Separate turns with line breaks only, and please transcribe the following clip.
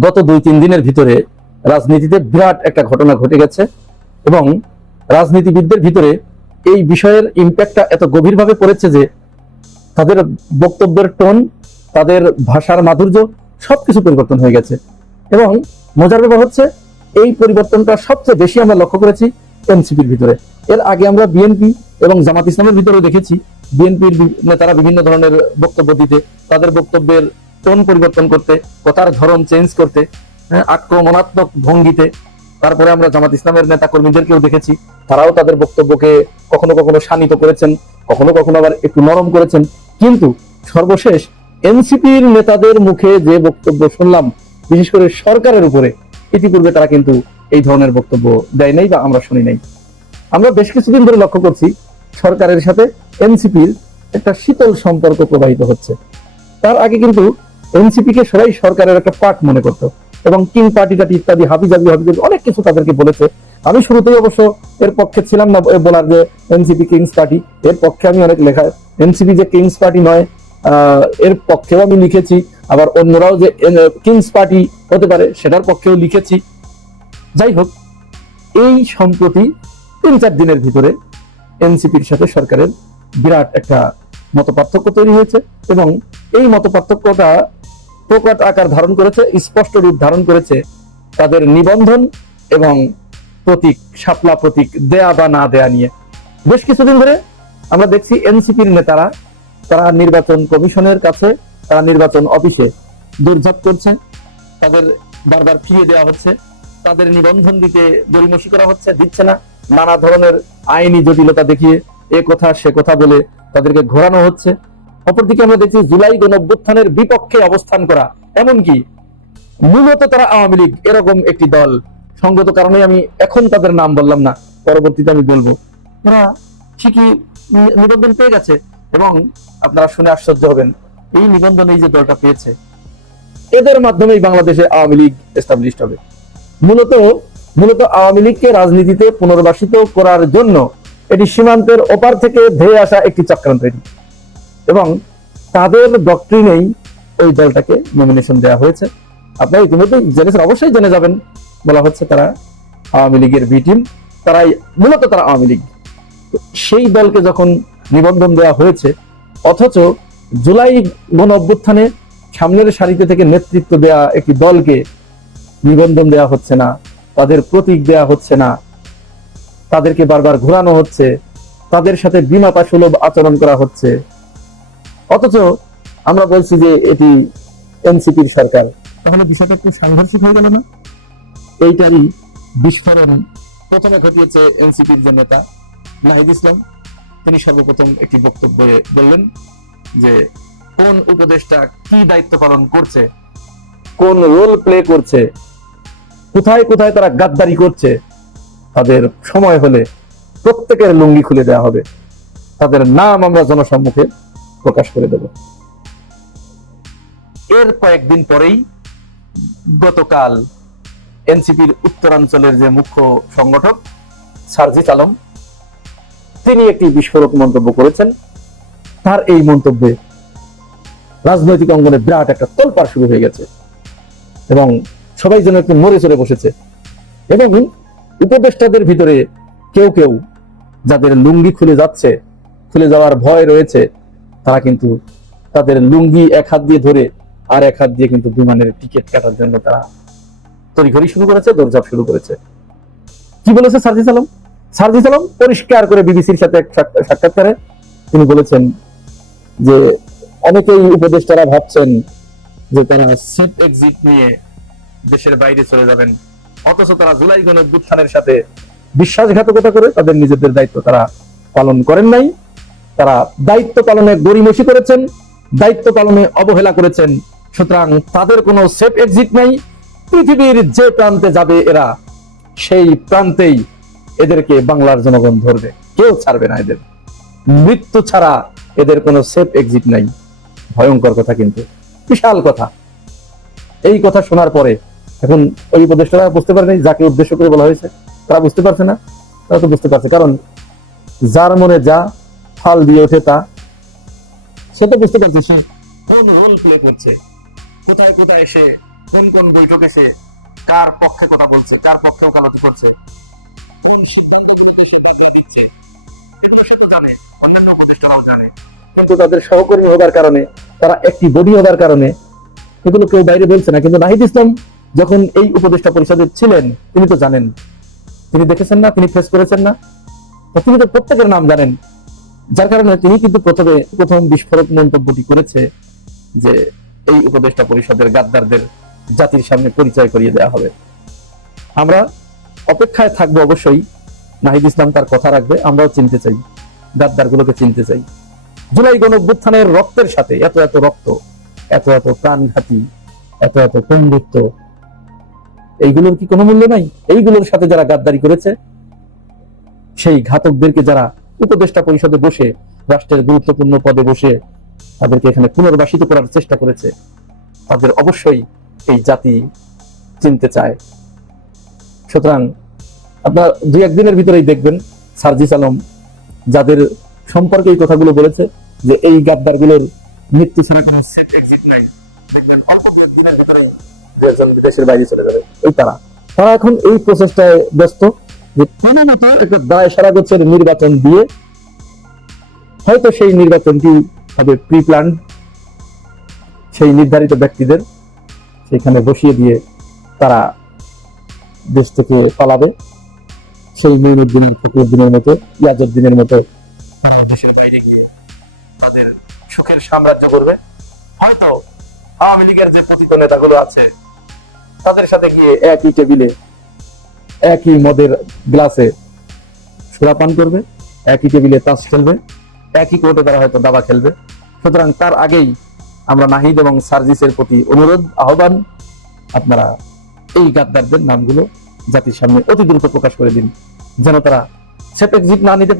গত দুই, তিন দিনের ভিতরে রাজনীতিতে বিরাট একটা ঘটনা ঘটে গেছে এবং রাজনীতিবিদদের ভিতরে এই বিষয়ের ইম্প্যাক্টটা এত গভীরভাবে পড়েছে যে তাদের বক্তব্যের টোন তাদের ভাষার মাধুর্য সবকিছু পরিবর্তন হয়ে গেছে। এবং মজার ব্যাপার হচ্ছে, এই পরিবর্তনটা সবচেয়ে বেশি আমরা লক্ষ্য করেছি এনসিপির ভিতরে। এর আগে আমরা বিএনপি এবং জামাত ইসলামের ভিতরে দেখেছি, বিএনপির নেতারা বিভিন্ন ধরনের বক্তব্য দিতে, তাদের বক্তব্যের টোন পরিবর্তন করতে কথার ধরন চেঞ্জ করতে হ্যাঁ, আক্রমণাত্মক ভঙ্গিতে। তারপরে আমরা জামাত ইসলামের নেতা কর্মীদেরকেও দেখেছি। তারাও তাদের বক্তব্যকে কখনো কখনো শানিত করেছেন কখনো কখনো আবার একটু নরম করেছেন। কিন্তু সর্বশেষ এনসিপির নেতাদের মুখে যে বক্তব্য শুনলাম বিশেষ করে সরকারের উপরে ইতিপূর্বে তারা কিন্তু এই ধরনের বক্তব্য দেয় নাই বা আমরা শুনি নাই। আমরা বেশ কিছুদিন ধরে লক্ষ্য করছি সরকারের সাথে এনসিপির একটা শীতল সম্পর্ক প্রবাহিত হচ্ছে। তার আগে কিন্তু এনসিপি কে সবাই সরকারের একটা পার্ট মনে করতো। এবং কিং পার্টি টাটি ইত্যাদি হাবিজাবি হাবিজাবি অনেক কিছু তাদেরকে বলেছে। আমি শুরুতেই অবশ্য এর পক্ষে ছিলাম না বলার যে এনসিপি কিংস পার্টি এর পক্ষে আমি অনেক লেখা এনসিপি যে কিংস পার্টি নয় এর পক্ষেও আমি লিখেছি। আবার অন্যরাও যে কিংস পার্টি হতে পারে, সেটার পক্ষেও লিখেছি। যাই হোক, এই সম্প্রতি তিন চার দিনের ভিতরে এনসিপির সাথে সরকারের বিরাট একটা মত পার্থক্য তৈরি হয়েছে। এবং এই মত পার্থক্যটা প্রকট আকার ধারণ করেছে, স্পষ্ট রূপ ধারণ করেছে তাদের নিবন্ধন এবং প্রতীক, শাপলা প্রতীক, দেয়া বা না দেয়া নিয়ে। বেশ কিছুদিন ধরে আমরা দেখছি এনসিপির নেতারা, তারা নির্বাচন কমিশনের কাছে, তারা নির্বাচন অফিসে দৌড়ঝাঁপ করছে। তাদের বারবার ফিরিয়ে দেওয়া হচ্ছে। তাদের নিবন্ধন দিতে গরিমসি করা হচ্ছে, দিচ্ছে না। নানা ধরনের আইনি জটিলতা দেখিয়ে এ কথা সে কথা বলে তাদেরকে ঘোরানো হচ্ছে। অপরদিকে আমরা দেখছি জুলাই গণ অভ্যুত্থানের বিপক্ষে অবস্থান করা। এমনকি মূলত তারা আওয়ামী লীগ, এরকম একটি দল। সঙ্গত কারণে আমি এখন তাদের নাম বললাম না, পরবর্তীতে আমি বলব। তারা ঠিকই নিবন্ধন পেয়ে গেছে এবং আপনারা শুনে আশ্চর্য হবেন, এই নিবন্ধন এই যে দলটা পেয়েছে, এদের মাধ্যমেই বাংলাদেশে আওয়ামী লীগ এস্টাবলিশড হবে। মূলত মূলত আওয়ামী লীগকে রাজনীতিতে পুনর্বাসিত করার জন্য এটি সীমান্তের ওপার থেকে ধেয়ে আসা একটি চক্রান্ত এটি। এবং তাদের ডক্ট্রিনেই ওই দলটাকে নমিনেশন দেওয়া হয়েছে। আপনারা ইতিমধ্যে জেনেছেন, অবশ্যই জেনে যাবেন, বলা হচ্ছে তারা আওয়ামী লীগের বি টিম তারাই মূলত তারা আওয়ামী লীগ। সেই দলকে যখন নিবন্ধন দেওয়া হয়েছে, অথচ জুলাই গণ অভ্যুত্থানে সামনের সারিতে থেকে নেতৃত্ব দেওয়া একটি দলকে নিবন্ধন দেওয়া হচ্ছে না, তাদের প্রতীক দেওয়া হচ্ছে না, তাদেরকে বারবার ঘোরানো হচ্ছে, তাদের সাথে বিমাতা সুলভ আচরণ করা হচ্ছে অথচ আমরা বলছি যে এটি এনসিপির সরকার। তাহলে বিষয়টা একটু সাংঘর্ষিক হয়ে গেল না? এইটারই বিস্ফোরণ প্রথমে ঘটিয়েছে এনসিপির যে নেতা নাহিদ ইসলাম। তিনি সর্বপ্রথম একটি বক্তব্যে বললেন যে কোন উপদেষ্টা কি দায়িত্ব পালন করছে? কোন রোল প্লে করছে? কোথায় কোথায় তারা গাদ্দারি করছে? তাদের সময় হলে প্রত্যেকের লুঙ্গি খুলে দেওয়া হবে। তাদের নাম আমরা জনসম্মুখে প্রকাশ করে দেব। এর কয়েকদিন পরেই গতকাল এনসিপির উত্তরাঞ্চলের যে মুখ্য সংগঠক, সার্জিস আলম, তিনি একটি বিস্ফোরক মন্তব্য করেছেন। তার এই মন্তব্যে রাজনৈতিক অঙ্গনে বিরাট একটা তোলপাড় শুরু হয়ে গেছে এবং সবাই যেন একটু মরে চড়ে বসেছে। এবং উপদেষ্টাদের ভিতরে কেউ কেউ যাদের লুঙ্গি খুলে যাচ্ছে, খুলে যাওয়ার ভয় রয়েছে তারা কিন্তু তাদের লুঙ্গি এক হাত দিয়ে ধরে আর এক হাত দিয়ে কিন্তু বিমানের টিকিট কাটার জন্য তারা তড়িঘড়ি শুরু করেছে, দৌড়ঝাঁপ শুরু করেছে। কি বলেছে সার্জিস আলম? সার্জিস আলম পরিষ্কার করে বিবিসির সাথে এক সাক্ষাৎকারে তিনি বলেছেন যে অনেকেই উপদেষ্টারা ভাবছেন যে তারা সেফ এক্সিট নিয়ে দেশের বাইরে চলে যাবেন। অথচ তারা জুলাই গণ সাথে বিশ্বাসঘাতকতা করে তাদের নিজেদের দায়িত্ব তারা পালন করেন নাই। তারা দায়িত্ব পালনে গরিমসি করেছেন, দায়িত্ব পালনে অবহেলা করেছেন। সুতরাং তাদের কোনো সেফ এক্সিট নাই। পৃথিবীর যে প্রান্তে যাবে এরা, সেই প্রান্তেই এদেরকে বাংলার জনগণ ধরবে। কেউ ছাড়বে না এদের। মৃত্যু ছাড়া এদের কোনো সেফ এক্সিট নাই। ভয়ঙ্কর কথা কিন্তু। বিশাল কথা। এই কথা শোনার পরে এখন ওই উপদেষ্টারা বুঝতে পারেনি, যাকে উদ্দেশ্য করে বলা হয়েছে, তারা বুঝতে পারছে না। তারা তো বুঝতে পারছে, কারণ যার মনে যা ফাল দিয়ে ওঠে তা। সে তো বুঝতে পারছে সে কোন রোল প্লে করছে? কোথায় কোথায় সে কোন কোন বৈঠকে সে কার পক্ষে কথা বলছে কার পক্ষে ওকালতি করছে? কোন সিদ্ধান্তগুলোতে সে মামলা নিচ্ছে? এগুলো সে তো জানে অন্যান্য প্রতিষ্ঠানও জানে। কিন্তু তাদের সহকর্মী হবার কারণে তারা একটি বডি হবার কারণে এগুলো কেউ বাইরে বলছে না। কিন্তু নাহিদ ইসলাম যখন এই উপদেষ্টা পরিষদে ছিলেন তিনি তো জানেন। তিনি দেখেছেন না তিনি ফেস করেছেন না। তিনি তো প্রত্যেকের নাম জানেন। যার কারণে তিনি কিন্তু প্রথমে, প্রথম বিস্ফোরক মন্তব্যটি করেছে যে এই উপদেষ্টা পরিষদের গাদ্দারদের জাতির সামনে পরিচয় করিয়ে দেওয়া হবে। আমরা অপেক্ষায় থাকব অবশ্যই, নাহিদ ইসলাম তার কথা রাখবে, আমরাও চিনতে চাই গাদ্দার গুলোকে চিনতে চাই। জুলাই গণ অভ্যুত্থানের রক্তের সাথে এত এত রক্ত, এত এত প্রাণঘাতী, এত এত বন্ধুত্ব এইগুলোর কি কোনো মূল্য নাই? এইগুলোর সাথে যারা গাদ্দারি করেছে, সেই ঘাতকদেরকে যারা উপদেষ্টা পরিষদে বসে, রাষ্ট্রের গুরুত্বপূর্ণ পদে বসে তাদেরকে এখানে পুনর্বাসিত করার চেষ্টা করেছে। তাদের অবশ্যই এই জাতি চিনতে চায়। সুতরাং আপনার দুই একদিনের ভিতরেই দেখবেন সার্জিস আলম যাদের সম্পর্কে এই কথাগুলো বলেছে, যে এই গাদ্দারগুলোর মৃত্যু ছাড়া কোনো সেফ এক্সিট নাই। দেখবেন দু বাইরে চলে যাবে। এই তারা। তারা এখন এই প্রসেসটায় ব্যস্ত। মতো একটা দায় সারা গোছের নির্বাচন দিয়ে হয়তো সেই নির্বাচনটি হবে প্রি প্ল্যান সেই নির্ধারিত ব্যক্তিদের সেখানে বসিয়ে দিয়ে তারা দেশ থেকে পালাবে। সেই মঈনুদ্দিনের ফখরুদ্দিনের মতো ইয়াজুদ্দিনের মতো দেশের বাইরে গিয়ে তাদের সুখের সাম্রাজ্য করবে। হয়তো আওয়ামী লীগের যে পতিত নেতাগুলো আছে, তাদের সাথে গিয়ে একই টেবিলে একই মদের গ্লাসে সুরাপান করবে, একই টেবিলে তাস খেলবে, একই কোর্টে তারা হয়তো দাবা খেলবে। সুতরাং তার আগেই আমরা নাহিদ এবং সার্জিসের প্রতি অনুরোধ, আহ্বান, আপনারা এই গাদ্দারদের নামগুলো জাতির সামনে অতি দ্রুত প্রকাশ করে দিন, যেন তারা এক্সিট না নিতে